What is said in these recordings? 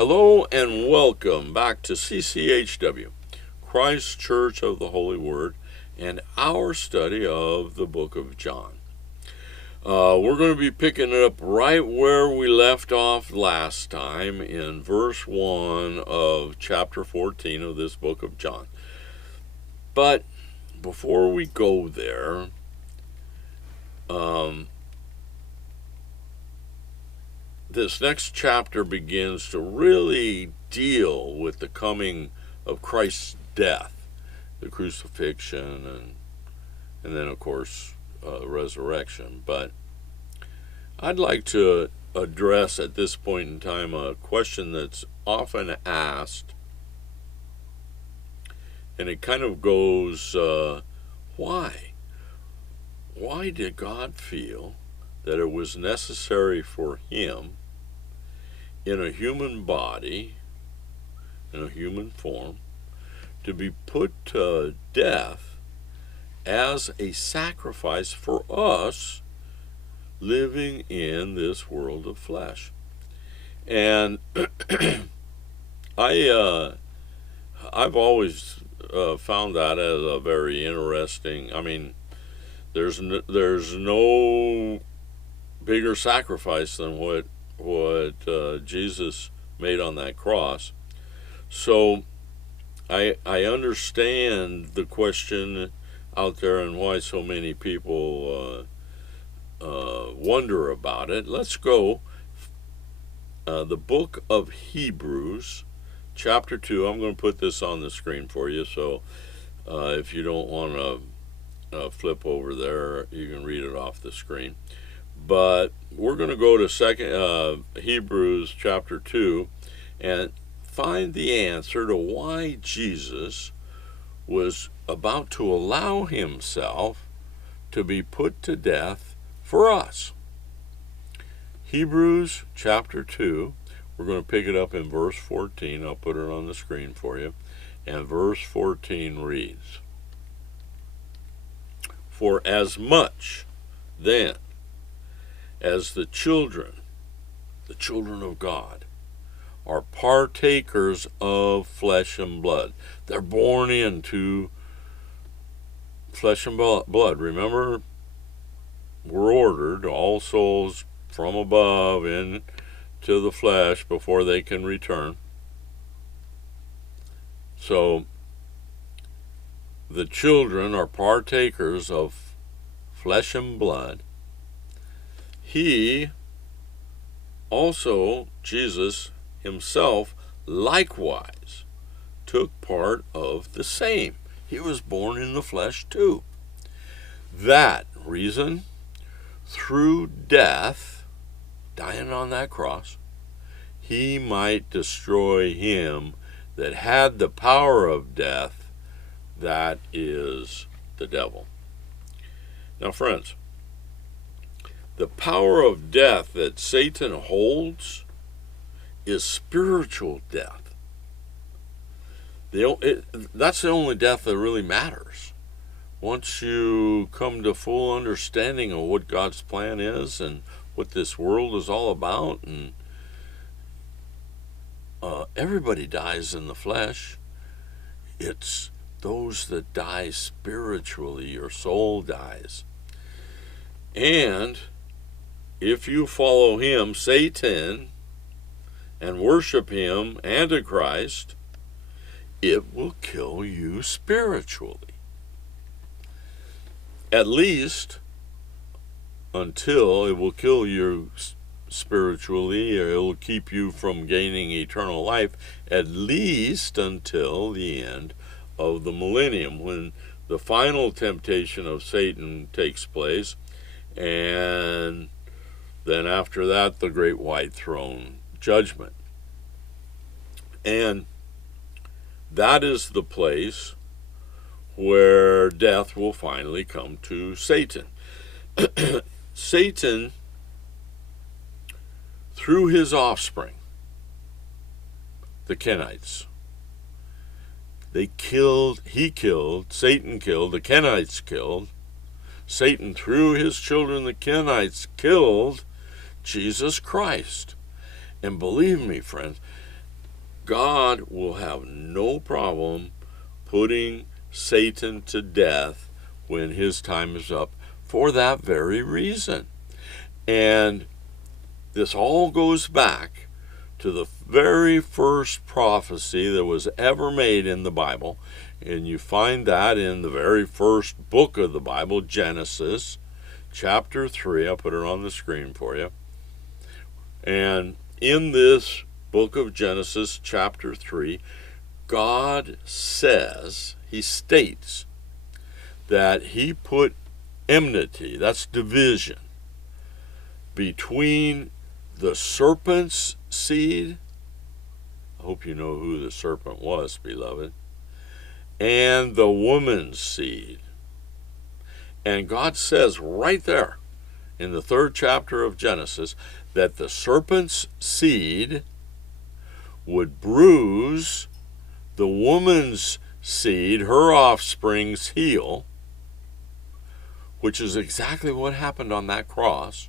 Hello and welcome back to CCHW, Christ Church of the Holy Word, and our study of the book of John. We're going to be picking it up right where we left off last time in verse 1 of chapter 14 of this book of John. But before we go there, this next chapter begins to really deal with the coming of Christ's death, the crucifixion, and then, of course, resurrection. But I'd like to address at this point in time a question that's often asked, and it kind of goes, why? Why did God feel that it was necessary for him in a human body, in a human form, to be put to death as a sacrifice for us living in this world of flesh? And I've always found that as a very interesting. I mean, there's no bigger sacrifice than what Jesus made on that cross. So I understand the question out there and why so many people wonder about it. Let's go. The book of Hebrews, chapter 2. I'm going to put this on the screen for you, so if you don't want to flip over there, you can read it off the screen. But we're going to go to Hebrews chapter 2 and find the answer to why Jesus was about to allow himself to be put to death for us. Hebrews chapter 2, we're going to pick it up in verse 14. I'll put it on the screen for you. And verse 14 reads, "For as much then as the children of God, are partakers of flesh and blood." They're born into flesh and blood. Remember, we're ordered, all souls from above into the flesh before they can return. So the children are partakers of flesh and blood. He also, Jesus himself, likewise took part of the same. He was born in the flesh too. That reason, through death, dying on that cross, he might destroy him that had the power of death, that is the devil. Now, friends, the power of death that Satan holds is spiritual death. That's the only death that really matters. Once you come to full understanding of what God's plan is and what this world is all about, and everybody dies in the flesh. It's those that die spiritually, your soul dies. And if you follow him, Satan, and worship him, Antichrist, it will kill you spiritually. At least until it will kill you spiritually, or it will keep you from gaining eternal life, at least until the end of the millennium, when the final temptation of Satan takes place, and then after that, the great white throne judgment. And that is the place where death will finally come to Satan. Satan, through his offspring, the Kenites, Satan killed, the Kenites killed. Satan, through his children, the Kenites, killed Jesus Christ. And believe me, friends, God will have no problem putting Satan to death when his time is up for that very reason. And this all goes back to the very first prophecy that was ever made in the Bible. And you find that in the very first book of the Bible, Genesis, chapter 3. I'll put it on the screen for you. And in this book of Genesis, chapter 3, God says, he states, that he put enmity, that's division, between the serpent's seed, I hope you know who the serpent was, beloved, and the woman's seed. And God says right there in the 3rd chapter of Genesis that the serpent's seed would bruise the woman's seed, her offspring's heel, which is exactly what happened on that cross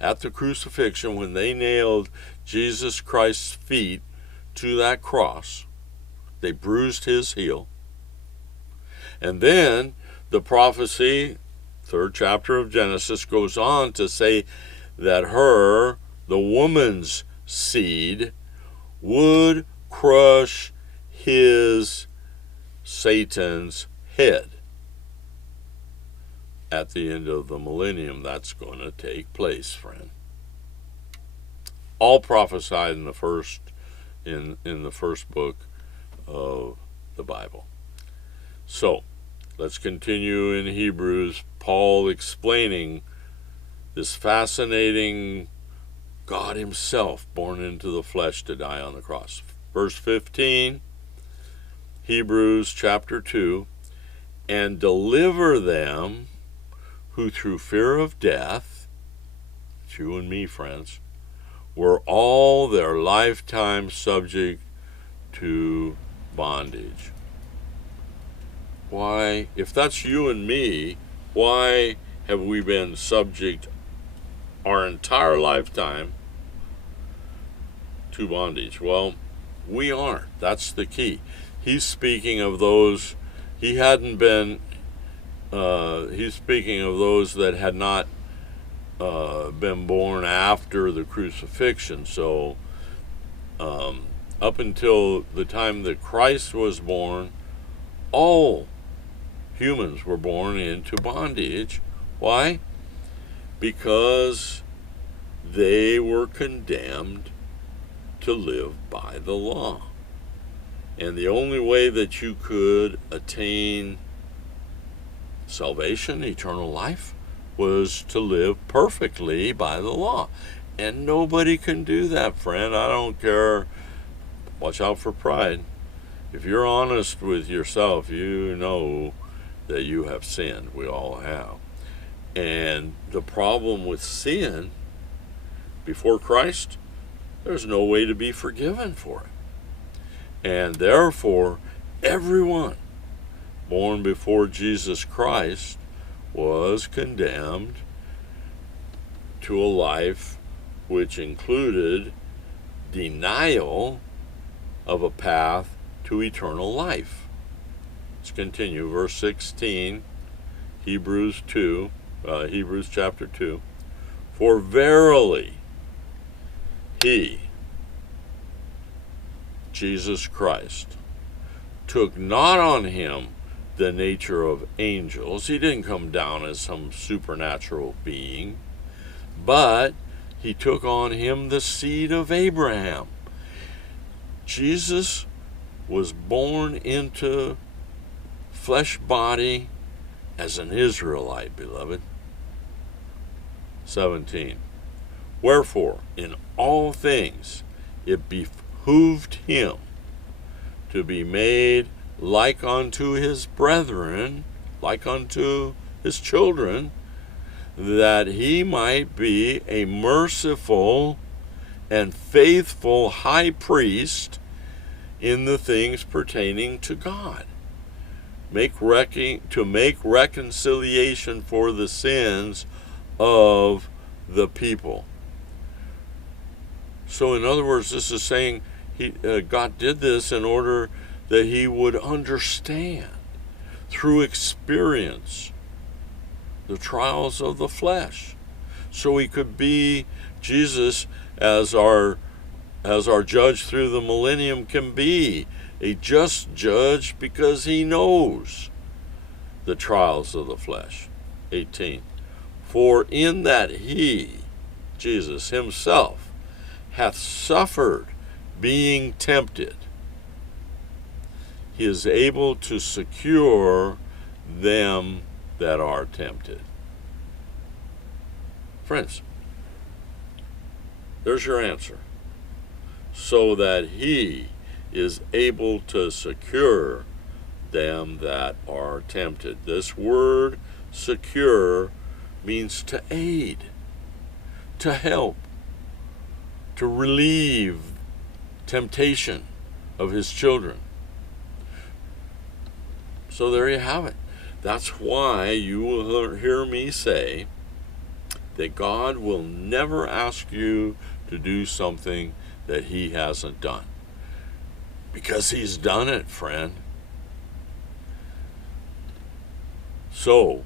at the crucifixion when they nailed Jesus Christ's feet to that cross. They bruised his heel. And then the prophecy, 3rd chapter of Genesis, goes on to say that the woman's seed, would crush Satan's head. At the end of the millennium, that's going to take place, friend. All prophesied in the first book of the Bible. So, let's continue in Hebrews, Paul explaining this fascinating God himself born into the flesh to die on the cross. Verse 15, Hebrews chapter 2, and deliver them who through fear of death, it's you and me, friends, were all their lifetime subject to bondage. Why, if that's you and me, why have we been subject our entire lifetime to bondage? Well, we aren't. That's the key. He's speaking of those, he's speaking of those that had not been born after the crucifixion. So up until the time that Christ was born, all humans were born into bondage. Why? Because they were condemned to live by the law. And the only way that you could attain salvation, eternal life, was to live perfectly by the law. And nobody can do that, friend. I don't care. Watch out for pride. If you're honest with yourself, you know that you have sinned. We all have. And the problem with sin, before Christ, there's no way to be forgiven for it. And therefore, everyone born before Jesus Christ was condemned to a life which included denial of a path to eternal life. Let's continue. Verse 16, Hebrews chapter 2. For verily, he, Jesus Christ, took not on him the nature of angels. He didn't come down as some supernatural being, but he took on him the seed of Abraham. Jesus was born into flesh body as an Israelite, beloved. 17. Wherefore, in all things it behooved him to be made like unto his brethren, like unto his children, that he might be a merciful and faithful high priest in the things pertaining to God, to make reconciliation for the sins of the people. So in other words, this is saying God did this in order that he would understand through experience the trials of the flesh, so he could be Jesus as our judge through the millennium can be a just judge because he knows the trials of the flesh. 18. For in that he, Jesus himself, hath suffered being tempted, he is able to secure them that are tempted. Friends, there's your answer. So that he is able to secure them that are tempted. This word secure means to aid, to help, to relieve temptation of his children. So there you have it. That's why you will hear me say that God will never ask you to do something that he hasn't done. Because he's done it, friend. So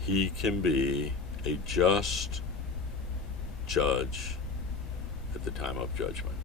he can be a just judge at the time of judgment.